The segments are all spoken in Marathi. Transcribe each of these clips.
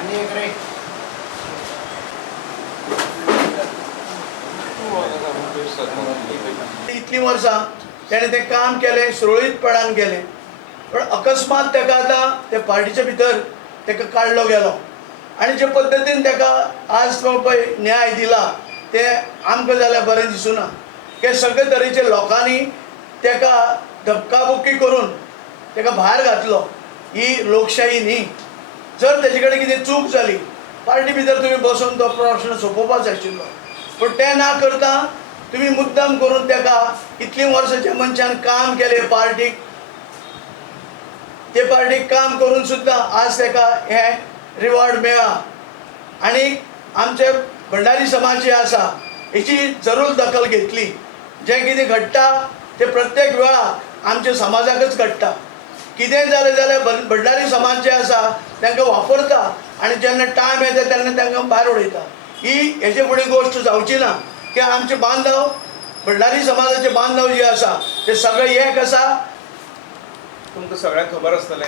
आणि एक रे इतली वर्सां तेणें तें काम केलें, सुरळीतपणान केलें. पण अकस्मात ताका आतां ते पार्टीचे भितर ताका काडलो गेलो आनी जे पद्दतीन ताका आज तो पळय न्याय दिला ते आमकां जाल्यार बरें दिसूना. हे सगळे तरेचे लोकांनी ताका धक्काबुक्की करून ताका भायर घातलो. ही लोकशाही न्ही. जर तेजे कडेन कितें चूक जाली पार्टी भितर तुमी बसून तो प्रश्न सोंपोवपाच आशिल्लो. पण तें ना करता तुमी मुद्दम करून ताका इतलीं वर्सां ज्या मनशान काम केलें पार्टीक ते पार्टीक काम करून सुद्दां आज ताका हें रिवॉर्ड मेळ्ळा. आनी आमचे भंडारी समाज जे आसा हेची जरूर दखल घेतली. जें कितें घडटा तें प्रत्येक वेळार आमच्या समाजाकच घडटा. कितेंय जालें जाल्यार भंडारी समाज जे आसा तांकां वापरता आनी जेन्ना टायम येता तेन्ना तांकां भायर उडयता. ही हेजे फुडें गोश्ट जावची ना की आमचे बांदव भंडारी समाजाचे बांदव जे आसा ते सगळे एक आसा. तुमकां सगळ्यांक खबर आसतलें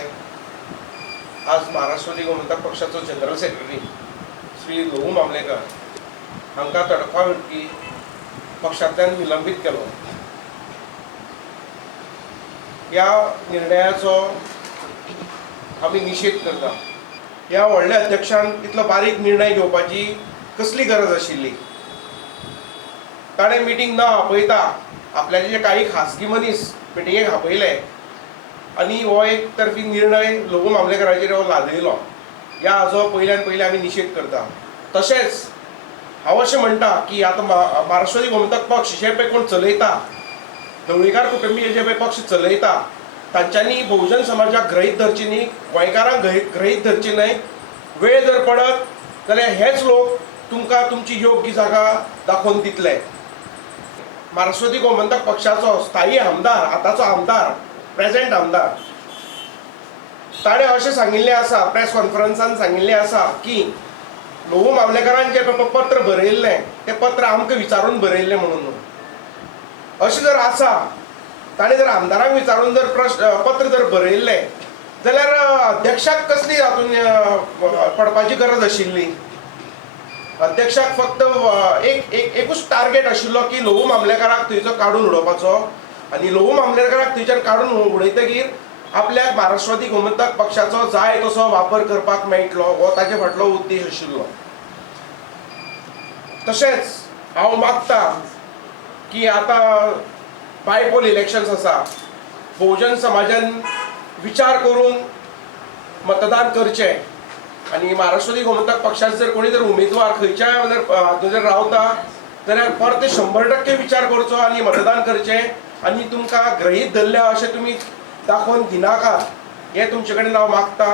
आज महाराष्ट्रवादी गोमंतक पक्षाचो जनरल सेक्रेटरी श्री लोहू मामलेकर हांकां तडफा विडपी पक्षांतल्यान निलंबीत केलो. ह्या निर्णयाचो आमी निशेध करता. ह्या व्हडल्या अध्यक्षान इतलो बारीक निर्णय घेवपाची कसली गरज आशिल्ली. ताणें मिटींग न आपयता आपल्याचे जे काही खासगी मनीस मिटिंगेक आपयले आनी हो एक तर्फी निर्णय लोहू मामलेकराचेर हो लादयलो. ह्या हाचो पयल्यान पयले आमी निशेध करता. तशेंच हांव अशें म्हणटा की आतां महाराष्ट्रवादी गोमंतक पक्ष जे पळय कोण चलयता ढवळीकार कुटुंबीय जे पळय पक्ष चलयता तांच्यांनी बहुजन समाजाक ग्रहीत धरची न्ही, गोंयकारांक ग्रहीत धरची न्हय. वेळ जर पडत जाल्यार हेच लोक तुमकां तुमची योग्य जागा दाखोवन दितले. महाराष्ट्रवादी गोमंतक पक्षाचो स्थायी आमदार आतांचो आमदार प्रेझेंट आमदार ताणें अशें सांगिल्लें आसा प्रेस कॉन्फरन्सान सांगिल्लें आसा की लोहू मामलेकरान जें पत्र बरयल्लें तें पत्र आमकां विचारून बरयल्लें म्हणून. अशें जर आसा ताणें जर आमदारांक विचारून जर पत्र जर बरयल्लें जाल्यार अध्यक्षाक कसली हातूंत पडपाची गरज आशिल्ली. अध्यक्षाक फक्त एकूच टार्गेट आशिल्लो की लोहू मामलेकाराक थंयचो काडून उडोवपाचो आनी लोहू मामलेकाराक थंयच्यान काडून उडयतकीर आपल्याक महाराष्ट्रवादी गोमंतक पक्षाचो जाय तसो वापर करपाक मेळटलो हो ताचे फाटलो उद्देश आशिल्लो. तशेंच हांव मागतां की आतां बायपोल इलेक्शन्स आसा. बहुजन समाजान विचार करून मतदान करचें आनी महाराष्ट्रवादी गोमंतक पक्षाचे जर कोणी जर उमेदवार खंयच्याय हातूंत जर रावता जाल्यार परते 100% विचार करचो आनी मतदान करचें. आनी तुमकां ग्रहीत धरल्या अशें तुमी दाखोवन दिनाकात हें तुमचे कडेन हांव मागतां.